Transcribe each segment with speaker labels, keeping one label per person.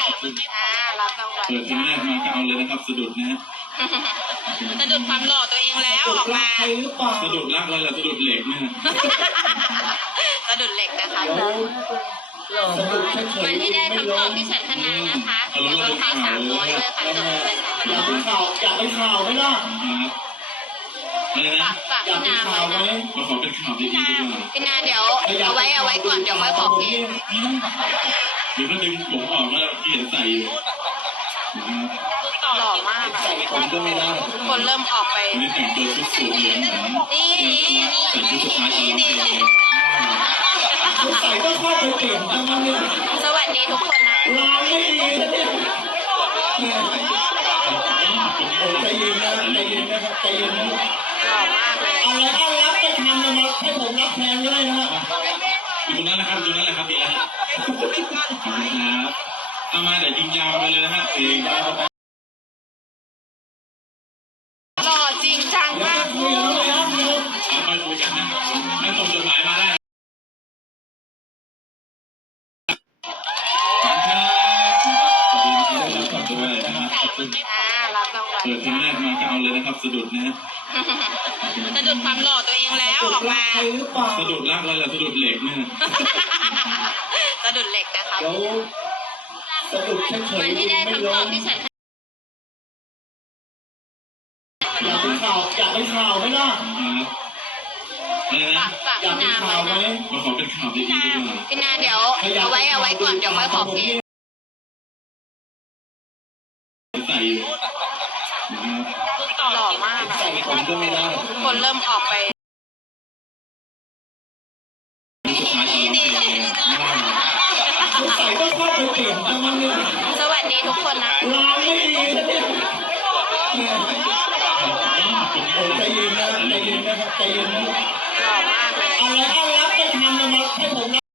Speaker 1: รับรางวัล
Speaker 2: เปิดเพลงแรกมาก็เอาเลยนะครับสะดุดนะฮะ
Speaker 1: สะดุดความหล่อตัวเองแล้วออกมา
Speaker 2: สะดุดรักเลยล่ะสะดุดเหล็กเนี่ย
Speaker 1: สะดุดเหล็กนะคะวันที่ได้คำตอบที่ฉันทนานะคะเดี๋ยวลดให้300เลยค่ะจบเลย
Speaker 3: อยากเป็นข่าวอยากเป็นข่าวไหมล่ะ
Speaker 2: อะไรนะ
Speaker 1: ฝากพี่นา
Speaker 3: ข่าวไหม
Speaker 2: มาขอเป็นข่าวดีๆดีกว่า
Speaker 1: พี่นาเดี๋ยวเอาไว้ก่อนเดี๋ยวค่อยขอเพลง
Speaker 2: เดี๋ยวก็ดึงผมออกแล้วที่เห็นใส่อยู่นะครับ
Speaker 1: หล่อมาก
Speaker 3: ใส่ผมก็ไม่ได้
Speaker 1: ทุกคนเริ่มออกไป
Speaker 2: วันนี้แต่งตัวชุดสูทเหลืองเหมือน
Speaker 1: นี่
Speaker 2: ใส่ชุดสุดท้ายตอนร้องเพลงเลย
Speaker 3: ใส่ก็เข้าไปเปลี่ยนจังเลยเนี่ย
Speaker 1: สวัสดีทุกคนนะ
Speaker 3: ลายไม่ดีนะเนี่ยโอ้ใจเย็นนะใจเย็นนะครับใจเย็นนะ
Speaker 1: หล่อมากเลย
Speaker 3: อะไรก็รับไปทำนะครับให้ผมรับแทนก็ได้นะฮะ
Speaker 2: อยู่ตรงนั้นนะครับอยู่ตรงนั้นแหละครับดีแล้วครับเอามาแต่ยิงยาวไปเลยนะฮะเพลง
Speaker 1: หล่อจริงจัง
Speaker 3: เดี๋ยว
Speaker 1: มาก
Speaker 3: จะคุยกับน้องแอ๊บเดี๋ยว
Speaker 2: เอาไปคุยกันนะให้ส่งจดหมายมาได้ขอบคุณครับสวัสดีนะครับขอบคุณด้วยนะครับ
Speaker 1: รับรางวัล
Speaker 2: เปิดเพลงแรกมาก็เอาเลยนะครับสะดุดนะฮะ
Speaker 1: สะดุดความหล่อตัวเองแล้วออกมา
Speaker 3: ใครหรือเปล่า
Speaker 2: สะดุดรักเลยล่ะสะดุดเหล็กเนี่ย
Speaker 1: สะดุดเหล็กนะคะ
Speaker 3: เดี๋ยวสะดุดเฉยๆ
Speaker 1: วันที่ได้คำตอบที่ฉัน
Speaker 3: อยากเป็นข่าวอยากเป็นข่าวไหมล่ะ
Speaker 2: อะไรนะ
Speaker 1: ฝาก
Speaker 3: อยาก
Speaker 1: พี่
Speaker 3: เป็น
Speaker 1: นา
Speaker 3: ข่าวไหม
Speaker 1: ไว้นะ
Speaker 2: มาขอเป็นข่าวดีๆดีกว่า
Speaker 1: พี่นาเดี๋ยวเอาไว้ก่อนเดี๋ยวค่อยขอเพลง
Speaker 2: ใส่อยู่นะครับ
Speaker 1: หล่อมาก
Speaker 3: ใส่ผมก็ไม่ได้
Speaker 1: ทุกคนเริ่มออกไป
Speaker 2: สุดท้ายตอนร้องเพลงเลย
Speaker 3: ใส่ก็เข้าไปเปลี่ยนจังเลยเนี่ย
Speaker 1: สวัสดีทุกคนนะ
Speaker 3: ลายไม่ดีนะเนี่ยโอ้ใจเย็นนะใจเย็นนะครับใจเย็นนะ
Speaker 1: หล่อมากเลย
Speaker 3: อะไรก็รับไปทำนะครับให้ผมรับ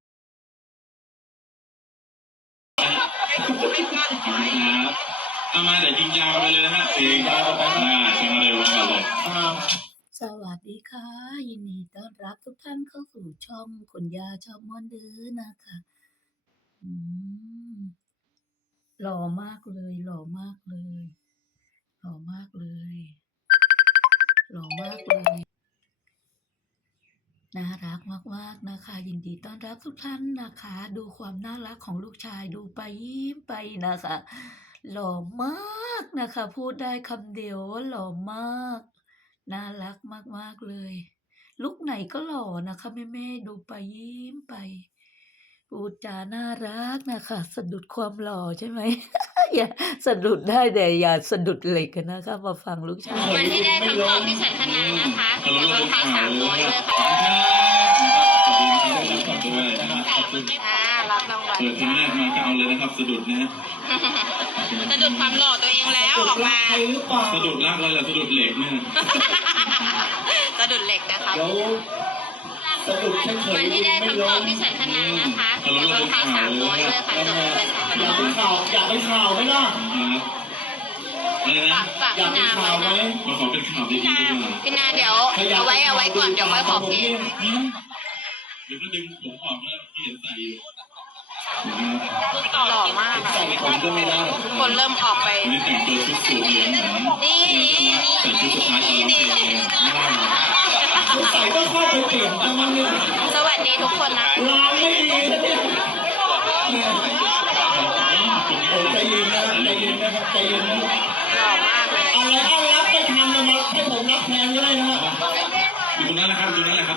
Speaker 2: ครับเอามาแต่ยิงยาวไปเลยนะฮะเพลงเพลงเร็วกันเลย
Speaker 4: สวัสดีค่ะ ยินดีต้อนรับทุกท่านเข้าสู่ช่องคุณยาชอบม่วนดื้อนะคะอืมหล่อมากเลยหล่อมากเลยหล่อมากเลยหล่อมากเลยน่ารักมากๆนะคะ ยินดีต้อนรับทุกท่านนะคะ ดูความน่ารักของลูกชายดูไปยิ้มไปนะคะหล่อมากนะคะ พูดได้คำเดียวว่าหล่อมากน่ารักมากๆเลยลุคไหนก็หล่อนะคะแม่ๆดูไปยิ้มไปพูดจาน่ารักนะคะสะดุดความหล่อใช่ไหม อย่าสะดุดได้แต่อย่าสะดุดเหล็กกันนะคะมาฟังลูกชาย
Speaker 1: วันที่ได้คำตอบที่ฉันทนานะคะเดี๋ยวลดให้300เลยค่ะ
Speaker 2: สวัสดีนะครับขอบคุณครับ
Speaker 1: รับรางวัล
Speaker 2: เปิดเพลงแรกมาก็เอาเลยนะครับสะดุดนะฮะ
Speaker 1: สะดุดความหล่อตัวเองแล้วออกมา
Speaker 3: ใครหรือเปล่า
Speaker 2: สะดุดรักเลยล่ะสะดุดเหล็กเนี่ย
Speaker 1: สะดุดเหล็กนะคะ
Speaker 3: เดี๋ยวสะดุดเฉยๆ
Speaker 1: วันที่ได้คำตอบที่ฉันทนานะคะเดี๋ยวลดให้300เลยค่ะจบเลย
Speaker 3: อยากเป็นข่าวอยากเป็นข่าวไหมล่ะ
Speaker 2: อะไรนะ
Speaker 1: ฝาก
Speaker 3: อยาก
Speaker 1: พี่
Speaker 3: เป็น
Speaker 1: นา
Speaker 3: ข่าว
Speaker 1: ไว้
Speaker 3: ไหม
Speaker 1: นะ
Speaker 2: มาขอเป็นข่าวดีๆดีกว่า
Speaker 1: พี่นาเดี๋ยวเอาไว้ก่อนเดี๋ยวค่อยขอเพลง
Speaker 2: เดี๋ยวก็ดึงผมออกแล้วที่เห็นใส่อยู่
Speaker 1: หล่อมาก
Speaker 3: ใส่ผมก็ไม่ได้
Speaker 1: ทุกคนเริ่มออกไป
Speaker 2: วันนี้แต่งตัวชุดสูทเหลืองเหมือน
Speaker 1: นี่
Speaker 2: ใส่ชุดสุดท้ายตอนร้องเพลงเลย
Speaker 3: ใส่ก็เข้าไปเปลี่ยนจังเลยเนี่ย
Speaker 1: สวัสดีทุกคนนะ
Speaker 3: ลายไม่ดีนะเนี่ยโอ้ใจเย็นนะใจเย็นนะครับใจเย็นนะ
Speaker 1: หล่อมากเลย
Speaker 3: อะไรก็รับไปทำนะครับให้ผมรับแทนก็ได้นะฮะ
Speaker 2: อยู่ตรงนั้นแหละครับอยู่ตรงนั้นแหละครับ